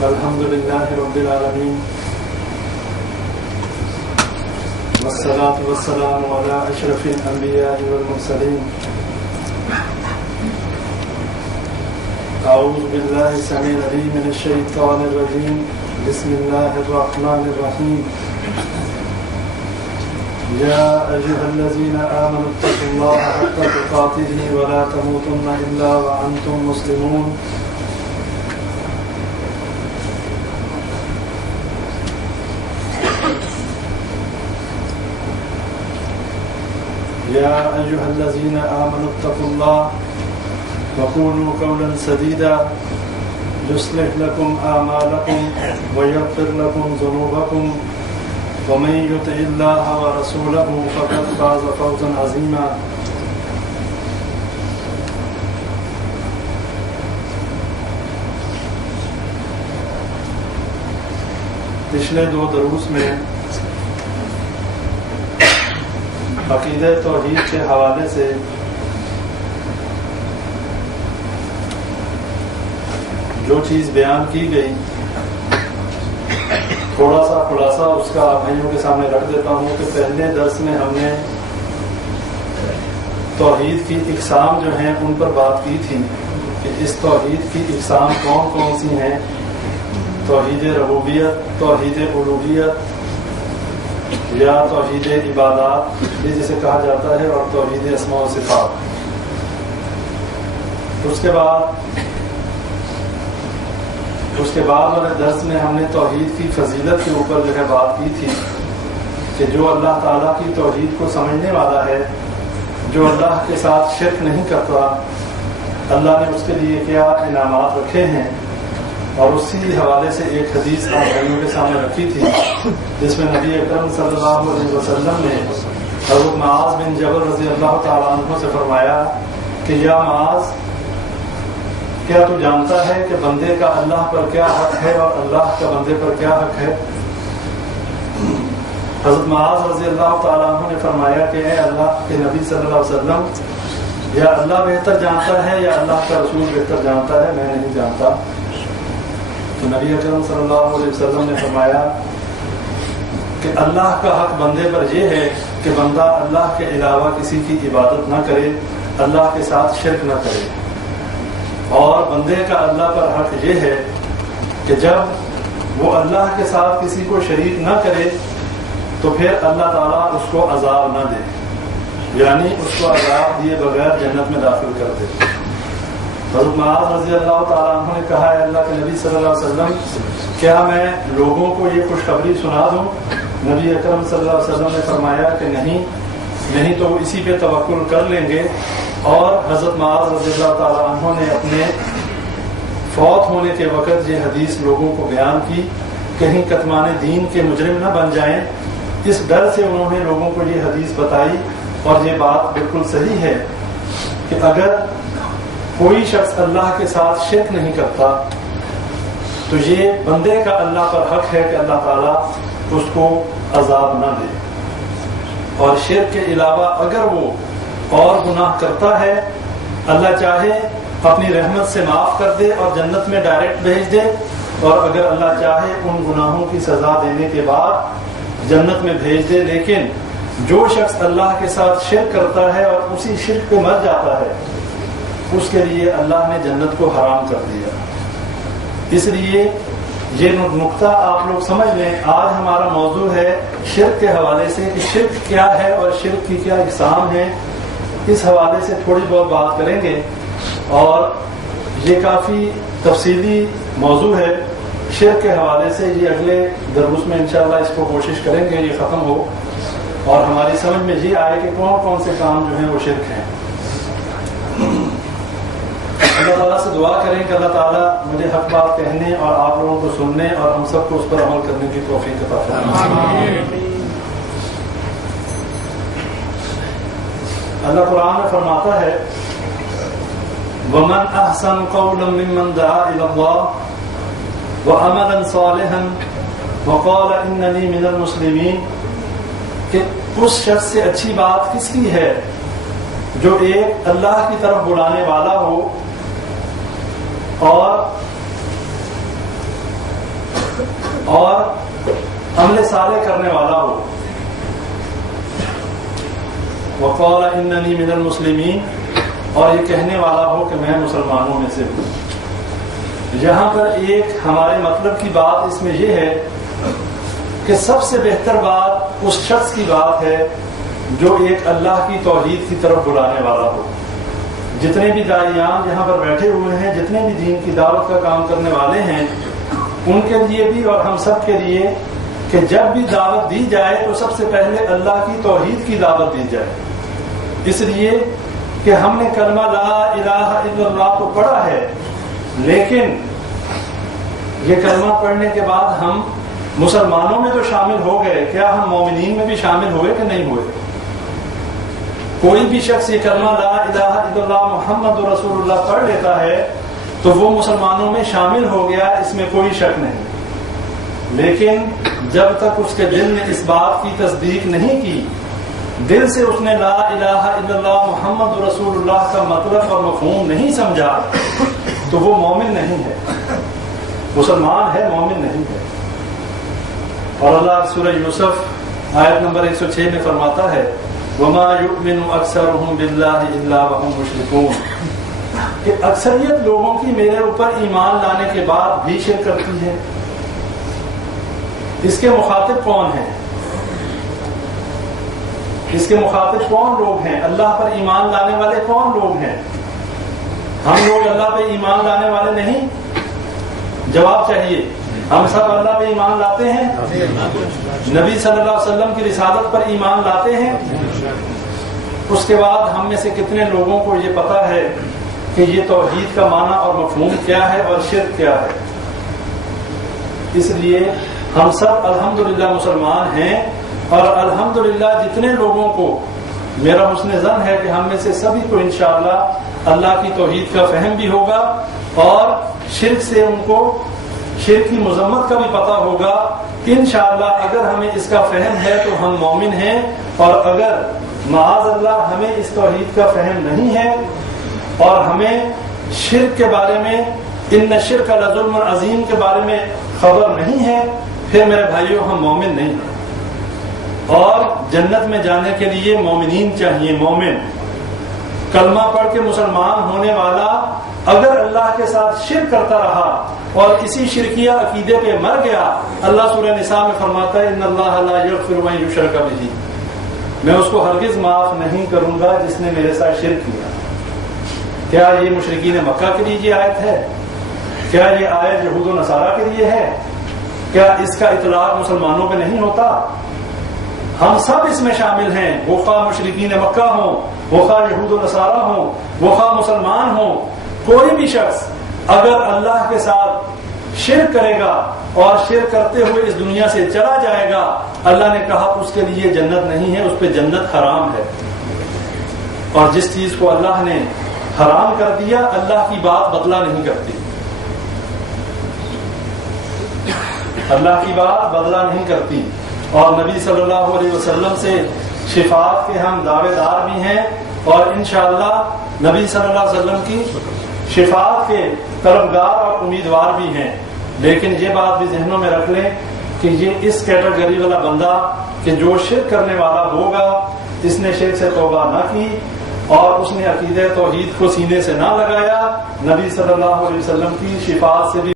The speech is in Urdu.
الحمد لله رب العالمين والصلاة والسلام على أشرف الأنبياء والمرسلين. أعوذ بالله السميع العليم من الشيطان الرجيم. بسم الله الرحمن الرحيم. يا أيها الذين آمنوا اتقوا الله حق تقاته ولا تموتن إلا وأنتم مسلمون. يا أيها الذين آمنوا اتقوا الله وقولوا قولا سديدا يصلح لكم أعمالكم ويغفر لكم ذنوبكم ومن يطع الله ورسوله فقد فاز فوزا عظيما. پچھلے 2 دروس میں عقیدہ توحید کے حوالے سے جو چیز بیان کی گئی تھوڑا سا خلاصہ اس کا آپ بھائیوں کے سامنے رکھ دیتا ہوں کہ پہلے درس میں ہم نے توحید کی اقسام جو ہیں ان پر بات کی تھی کہ اس توحید کی اقسام کون کون سی ہیں. توحید ربوبیت، توحید الوہیت یا توحید عبادات یہ جسے کہا جاتا ہے، اور توحید اسماء و صفات. اس کے بعد والے درس میں ہم نے توحید کی فضیلت کے اوپر جو ہے بات کی تھی کہ جو اللہ تعالیٰ کی توحید کو سمجھنے والا ہے، جو اللہ کے ساتھ شرک نہیں کرتا، اللہ نے اس کے لیے کیا انعامات رکھے ہیں. اور اسی حوالے سے ایک حدیث آپ بھائیوں کے سامنے رکھی تھی جس میں نبی اکرم صلی اللہ علیہ وسلم نے حضرت معاذ بن جبل رضی اللہ تعالیٰ عنہ سے فرمایا کہ یا معاذ، کیا تو جانتا ہے کہ بندے کا اللہ پر کیا حق ہے اور اللہ کا بندے پر کیا حق ہے؟ حضرت معاذ رضی اللہ تعالیٰ عنہ نے فرمایا کہ اے اللہ کے نبی صلی اللہ علیہ وسلم، یا اللہ بہتر جانتا ہے یا اللہ کا رسول بہتر جانتا ہے، میں نہیں جانتا. تو نبی اکرم صلی اللہ علیہ وسلم نے فرمایا کہ اللہ کا حق بندے پر یہ ہے کہ بندہ اللہ کے علاوہ کسی کی عبادت نہ کرے، اللہ کے ساتھ شرک نہ کرے. اور بندے کا اللہ پر حق یہ ہے کہ جب وہ اللہ کے ساتھ کسی کو شریک نہ کرے تو پھر اللہ تعالیٰ اس کو عذاب نہ دے، یعنی اس کو عذاب دیے بغیر جنت میں داخل کر دے. حضرت معاذ رضی اللہ تعالیٰ عنہ نے کہا ہے اللہ کے نبی صلی اللہ علیہ وسلم، کیا میں لوگوں کو یہ خوشخبری سنا دوں؟ نبی اکرم صلی اللہ علیہ وسلم نے فرمایا کہ نہیں تو وہ اسی پہ توکل کر لیں گے. اور حضرت معاذ رضی اللہ تعالیٰ عنہ نے اپنے فوت ہونے کے وقت یہ حدیث لوگوں کو بیان کی، کہیں کتمان دین کے مجرم نہ بن جائیں. اس ڈر سے انہوں نے لوگوں کو یہ حدیث بتائی. اور یہ بات بالکل صحیح ہے کہ اگر کوئی شخص اللہ کے ساتھ شرک نہیں کرتا تو یہ بندے کا اللہ پر حق ہے کہ اللہ تعالیٰ اس کو عذاب نہ دے. اور شرک کے علاوہ اگر وہ اور گناہ کرتا ہے، اللہ چاہے اپنی رحمت سے معاف کر دے اور جنت میں ڈائریکٹ بھیج دے، اور اگر اللہ چاہے ان گناہوں کی سزا دینے کے بعد جنت میں بھیج دے. لیکن جو شخص اللہ کے ساتھ شرک کرتا ہے اور اسی شرک پہ مر جاتا ہے، اس کے لیے اللہ نے جنت کو حرام کر دیا. اس لیے یہ نقطہ آپ لوگ سمجھ لیں. آج ہمارا موضوع ہے شرک کے حوالے سے کہ شرک کیا ہے اور شرک کی کیا اقسام ہے. اس حوالے سے تھوڑی بہت بات کریں گے، اور یہ کافی تفصیلی موضوع ہے شرک کے حوالے سے. یہ اگلے دروس میں انشاءاللہ اس کو کوشش کریں گے یہ ختم ہو اور ہماری سمجھ میں یہ آئے کہ کون کون سے کام جو ہیں وہ شرک ہیں. اللہ تعالیٰ سے دعا کریں کہ اللہ تعالیٰ مجھے حق بات کہنے اور آپ لوگوں کو سننے اور ہم سب کو اس پر عمل کرنے کی توفیق عطا فرمائے. اللہ قرآن میں فرماتا ہے وَمَنْ أَحْسَنُ قَوْلًا مِّمَّنْ دَعَا إِلَى اللَّهِ وَعَمَلًا صَالِحًا وَقَالَ إِنَّنِي مِنَ الْمُسْلِمِينَ، کہ اس شخص سے اچھی بات کس کی ہے جو ایک اللہ کی طرف بلانے والا ہو اور اور عمل صالح کرنے والا ہو. وقال اننی من المسلمین، اور یہ کہنے والا ہو کہ میں مسلمانوں میں سے ہوں. یہاں پر ایک ہمارے مطلب کی بات اس میں یہ ہے کہ سب سے بہتر بات اس شخص کی بات ہے جو ایک اللہ کی توحید کی طرف بلانے والا ہو. جتنے بھی داعیان یہاں پر بیٹھے ہوئے ہیں، جتنے بھی دین کی دعوت کا کام کرنے والے ہیں، ان کے لیے بھی اور ہم سب کے لیے کہ جب بھی دعوت دی جائے تو سب سے پہلے اللہ کی توحید کی دعوت دی جائے. اس لیے کہ ہم نے کلمہ لا الہ الا اللہ تو پڑھا ہے، لیکن یہ کلمہ پڑھنے کے بعد ہم مسلمانوں میں تو شامل ہو گئے، کیا ہم مومنین میں بھی شامل ہوئے کہ نہیں ہوئے؟ کوئی بھی شخص یہ کلمہ لا الہ الا اللہ محمد رسول اللہ پڑھ لیتا ہے تو وہ مسلمانوں میں شامل ہو گیا، اس میں کوئی شک نہیں. لیکن جب تک اس کے دل نے اس بات کی تصدیق نہیں کی، دل سے اس نے لا الہ الا اللہ محمد رسول اللہ کا مطلب اور مفہوم نہیں سمجھا تو وہ مومن نہیں ہے، مسلمان ہے، مومن نہیں ہے. اور اللہ سورہ یوسف آیت نمبر 106 میں فرماتا ہے وما یؤمن اکثرهم باللہ الا وهم مشرکون، کہ اکثریت لوگوں کی میرے اوپر ایمان لانے کے بعد بھی شرک کرتی ہے. اس کے مخاطب کون ہیں؟ اس کے مخاطب کون لوگ ہیں؟ اللہ پر ایمان لانے والے کون لوگ ہیں؟ ہم لوگ اللہ پہ ایمان لانے والے نہیں؟ جواب چاہیے. ہم سب اللہ پہ ایمان لاتے ہیں؟ نبی صلی اللہ علیہ وسلم کی رسالت پر ایمان لاتے ہیں؟ اس کے بعد ہم میں سے کتنے لوگوں کو یہ پتا ہے کہ یہ توحید کا معنی اور مفہوم کیا ہے اور شرک کیا ہے؟ اس لیے ہم سب الحمدللہ مسلمان ہیں، اور الحمدللہ جتنے لوگوں کو میرا حسن ظن ہے کہ ہم میں سے سبھی کو انشاءاللہ اللہ کی توحید کا فہم بھی ہوگا اور شرک سے ان کو شرک کی مذمت کا بھی پتہ ہوگا. انشاءاللہ اگر ہمیں اس کا فہم ہے تو ہم مومن ہیں، اور اگر معاذ اللہ ہمیں اس توحید کا فہم نہیں ہے اور ہمیں شرک کے بارے میں ان شرک لظلم عظیم کے بارے میں خبر نہیں ہے، پھر میرے بھائیوں ہم مومن نہیں ہیں. اور جنت میں جانے کے لیے مومنین چاہیے. مومن کلمہ پڑھ کے مسلمان ہونے والا اگر اللہ کے ساتھ شرک کرتا رہا اور اسی شرکیہ عقیدے پہ مر گیا، اللہ سورہ نساء میں فرماتا ہے ان اللہ لا یغفر ان یشرک بہ، میں اس کو ہرگز معاف نہیں کروں گا جس نے میرے ساتھ شرک کیا. کیا یہ مشرکین مکہ کے لیے یہ آیت ہے؟ کیا یہ آیت یہود و نصارہ کے لیے ہے؟ کیا اس کا اطلاق مسلمانوں پہ نہیں ہوتا؟ ہم سب اس میں شامل ہیں، وہ خواہ مشرکین مکہ ہوں، وہ خواہ یہود و نصارہ ہوں، وہ خواہ مسلمان ہوں. کوئی بھی شخص اگر اللہ کے ساتھ شرک کرے گا اور شرک کرتے ہوئے اس دنیا سے چلا جائے گا، اللہ نے کہا اس کے لیے جنت نہیں ہے، اس پہ جنت حرام ہے. اور جس چیز کو اللہ نے حرام کر دیا، اللہ کی بات بدلہ نہیں کرتی، اللہ کی بات بدلہ نہیں کرتی. اور نبی صلی اللہ علیہ وسلم سے شفاعت کے ہم دعوے دار بھی ہیں، اور انشاءاللہ نبی صلی اللہ علیہ وسلم کی شفاعت کے طلبگار اور امیدوار بھی ہیں. لیکن یہ بات بھی ذہنوں میں رکھ لیں کہ یہ اس کیٹیگری والا بندہ کہ جو شرک کرنے والا ہوگا، جس نے شرک سے توبہ نہ کی اور اس نے عقیدہ توحید کو سینے سے نہ لگایا، نبی صلی اللہ علیہ وسلم کی شفاعت سے بھی